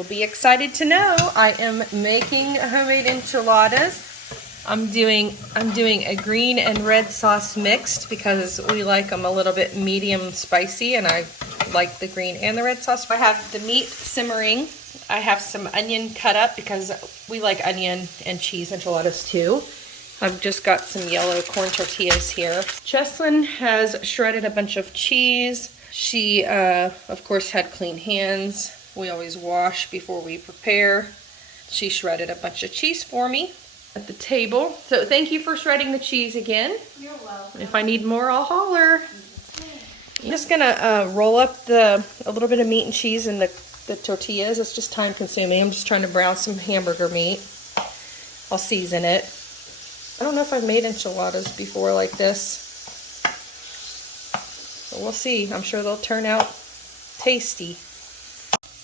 will be excited to know I am making homemade enchiladas. I'm doing a green and red sauce mixed because we like them a little bit medium spicy, and I like the green and the red sauce. I have the meat simmering. I have some onion cut up because we like onion and cheese enchiladas too. I've just got some yellow corn tortillas here. Jesslyn has shredded a bunch of cheese. She, of course, had clean hands. We always wash before we prepare. She shredded a bunch of cheese for me at the table. So thank you for shredding the cheese again. You're welcome. If I need more, I'll holler. I'm just gonna roll up a little bit of meat and cheese in the tortillas. It's just time consuming. I'm just trying to brown some hamburger meat. I'll season it. I don't know if I've made enchiladas before like this. But we'll see. I'm sure they'll turn out tasty.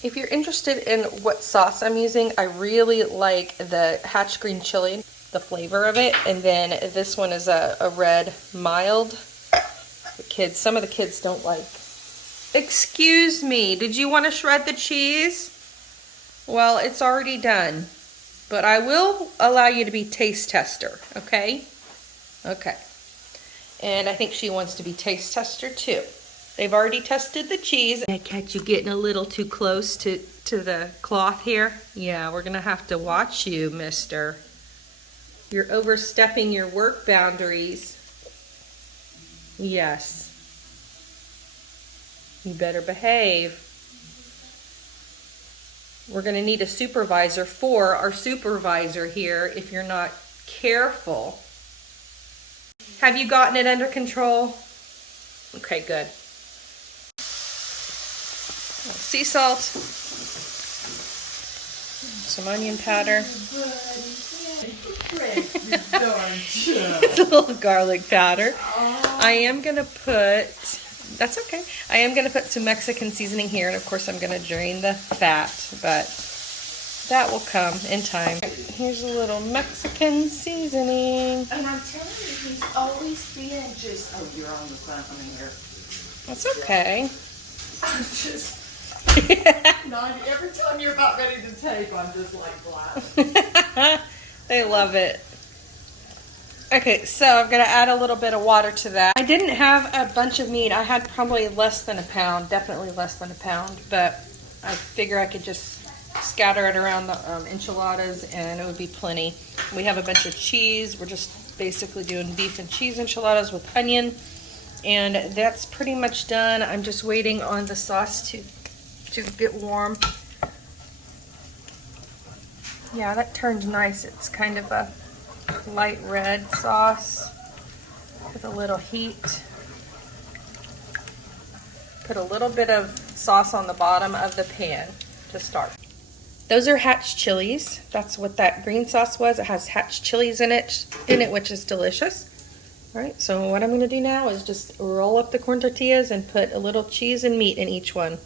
If you're interested in what sauce I'm using, I really like the Hatch green chili, the flavor of it. And then this one is a red mild. Some of the kids don't like. Excuse me, did you want to shred the cheese? Well, it's already done. But I will allow you to be taste tester, okay? Okay. And I think she wants to be taste tester too. They've already tested the cheese. I catch you getting a little too close to the cloth here. Yeah, we're gonna have to watch you, mister. You're overstepping your work boundaries. Yes. You better behave. We're gonna need a supervisor for our supervisor here if you're not careful. Have you gotten it under control? Okay, good. Sea salt, some onion powder, a little garlic powder. I am gonna put, that's okay, I am gonna put some Mexican seasoning here, and of course I'm gonna drain the fat, but that will come in time. Here's a little Mexican seasoning. And I'm telling you, he's always being just, oh, you're on the front of me here. That's okay. I'm just, every time you're about ready to tape, I'm just like laughing. They love it. Okay, so I'm gonna add a little bit of water to that. I didn't have a bunch of meat. I had probably less than a pound, definitely less than a pound, but I figure I could just scatter it around the enchiladas and it would be plenty. We have a bunch of cheese. We're just basically doing beef and cheese enchiladas with onion, and that's pretty much done. I'm just waiting on the sauce to get warm. Yeah, that turned nice. It's kind of a light red sauce with a little heat. Put a little bit of sauce on the bottom of the pan to start. Those are Hatch chilies. That's what that green sauce was. It has Hatch chilies in it, which is delicious. All right, so what I'm gonna do now is just roll up the corn tortillas and put a little cheese and meat in each one.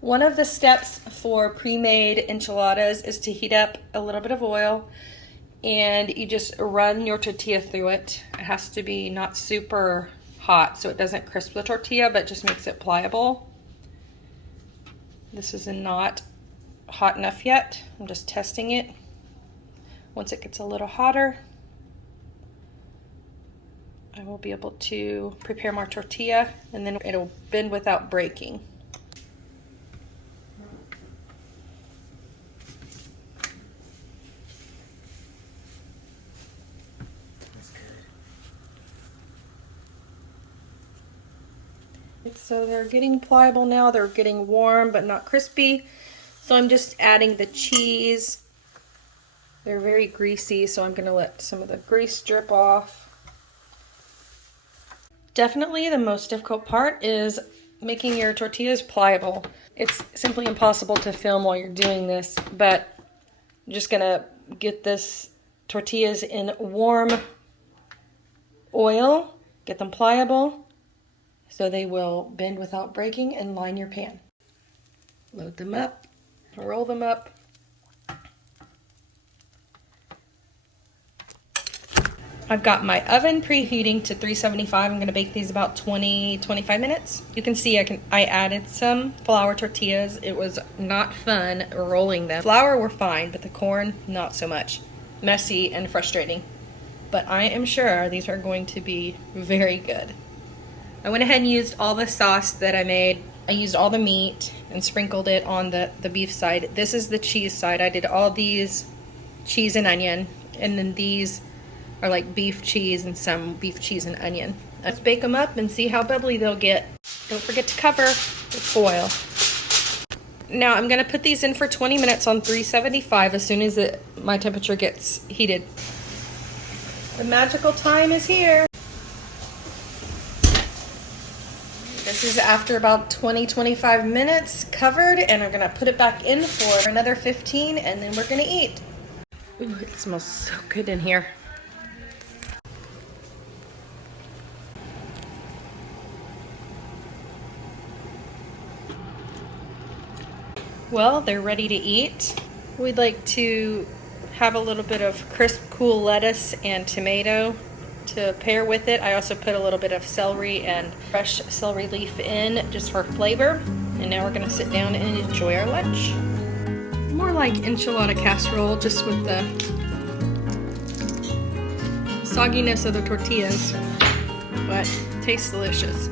One of the steps for pre-made enchiladas is to heat up a little bit of oil, and you just run your tortilla through it. It has to be not super hot so it doesn't crisp the tortilla, but just makes it pliable. This is not hot enough yet. I'm just testing it. Once it gets a little hotter, I will be able to prepare my tortilla, and then it'll bend without breaking. So they're getting pliable now. They're getting warm but not crispy. So I'm just adding the cheese. They're very greasy, so I'm going to let some of the grease drip off. Definitely the most difficult part is making your tortillas pliable. It's simply impossible to film while you're doing this, but I'm just going to get this tortillas in warm oil, get them pliable so they will bend without breaking, and line your pan. Load them up, roll them up. I've got my oven preheating to 375. I'm gonna bake these about 20-25 minutes. You can see I added some flour tortillas. It was not fun rolling them. Flour were fine, but the corn, not so much. Messy and frustrating. But I am sure these are going to be very good. I went ahead and used all the sauce that I made. I used all the meat and sprinkled it on the beef side. This is the cheese side. I did all these cheese and onion, and then these are like beef cheese and some beef cheese and onion. Let's bake them up and see how bubbly they'll get. Don't forget to cover with foil. Now I'm gonna put these in for 20 minutes on 375 as soon as my temperature gets heated. The magical time is here. This is after about 20-25 minutes covered, and I'm gonna put it back in for another 15, and then we're gonna eat. Ooh, it smells so good in here. Well, they're ready to eat. We'd like to have a little bit of crisp, cool lettuce and tomato to pair with it. I also put a little bit of celery and fresh celery leaf in just for flavor. And now we're gonna sit down and enjoy our lunch. More like enchilada casserole, just with the sogginess of the tortillas, but tastes delicious.